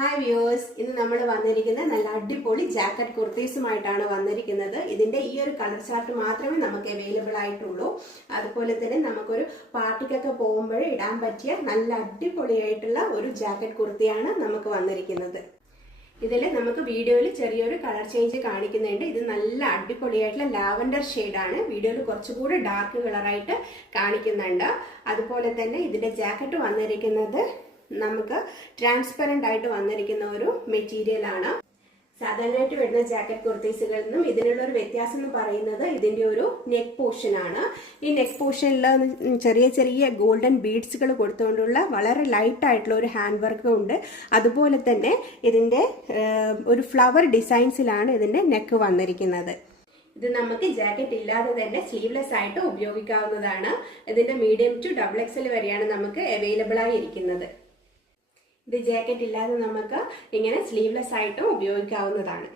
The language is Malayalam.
ഹായ് വ്യൂവേഴ്സ്, ഇന്ന് നമ്മൾ വന്നിരിക്കുന്നത് നല്ല അടിപൊളി ജാക്കറ്റ് കുർത്തീസുമായിട്ടാണ് വന്നിരിക്കുന്നത്. ഇതിന്റെ ഈ ഒരു കളർ ചാർട്ട് മാത്രമേ നമുക്ക് അവൈലബിൾ ആയിട്ടുള്ളൂ. അതുപോലെ തന്നെ നമുക്കൊരു പാർട്ടിക്കൊക്കെ പോകുമ്പോൾ ഇടാൻ പറ്റിയ നല്ല അടിപൊളിയായിട്ടുള്ള ഒരു ജാക്കറ്റ് കുർത്തിയാണ് നമുക്ക് വന്നിരിക്കുന്നത്. ഇതിൽ നമുക്ക് വീഡിയോയിൽ ചെറിയൊരു കളർ ചേഞ്ച് കാണിക്കുന്നുണ്ട്. ഇത് നല്ല അടിപൊളിയായിട്ടുള്ള ലാവൻഡർ ഷെയ്ഡാണ്. വീഡിയോയിൽ കുറച്ചുകൂടി ഡാർക്ക് കളറായിട്ട് കാണിക്കുന്നുണ്ട്. അതുപോലെ തന്നെ ഇതിന്റെ ജാക്കറ്റ് വന്നിരിക്കുന്നത് നമുക്ക് ട്രാൻസ്പെറന്റ് ആയിട്ട് വന്നിരിക്കുന്ന ഒരു മെറ്റീരിയൽ ആണ്. സാധാരണയായിട്ട് വരുന്ന ജാക്കറ്റ് കുർത്തീസുകളിൽ നിന്നും ഇതിനുള്ള ഒരു വ്യത്യാസം എന്ന് പറയുന്നത് ഇതിന്റെ ഒരു നെക്ക് പോർഷൻ ആണ്. ഈ നെക്ക് പോർഷനിൽ ചെറിയ ചെറിയ ഗോൾഡൻ ബീഡ്സുകൾ കൊടുത്തുകൊണ്ടുള്ള വളരെ ലൈറ്റ് ആയിട്ടുള്ള ഒരു ഹാൻഡ് വർക്ക് ഉണ്ട്. അതുപോലെ തന്നെ ഇതിന്റെ ഒരു ഫ്ലവർ ഡിസൈൻസിലാണ് ഇതിന്റെ നെക്ക് വന്നിരിക്കുന്നത്. ഇത് നമുക്ക് ജാക്കറ്റ് ഇല്ലാതെ തന്നെ സ്ലീവ്ലെസ് ആയിട്ട് ഉപയോഗിക്കാവുന്നതാണ്. ഇതിന്റെ മീഡിയം ടു XXL വരെയാണ് നമുക്ക് അവൈലബിൾ ആയി ഇരിക്കുന്നത്. ഇത് ജാക്കറ്റ് ഇല്ലാതെ നമുക്ക് ഇങ്ങനെ സ്ലീവ്ലെസ് ആയിട്ടും ഉപയോഗിക്കാവുന്നതാണ്.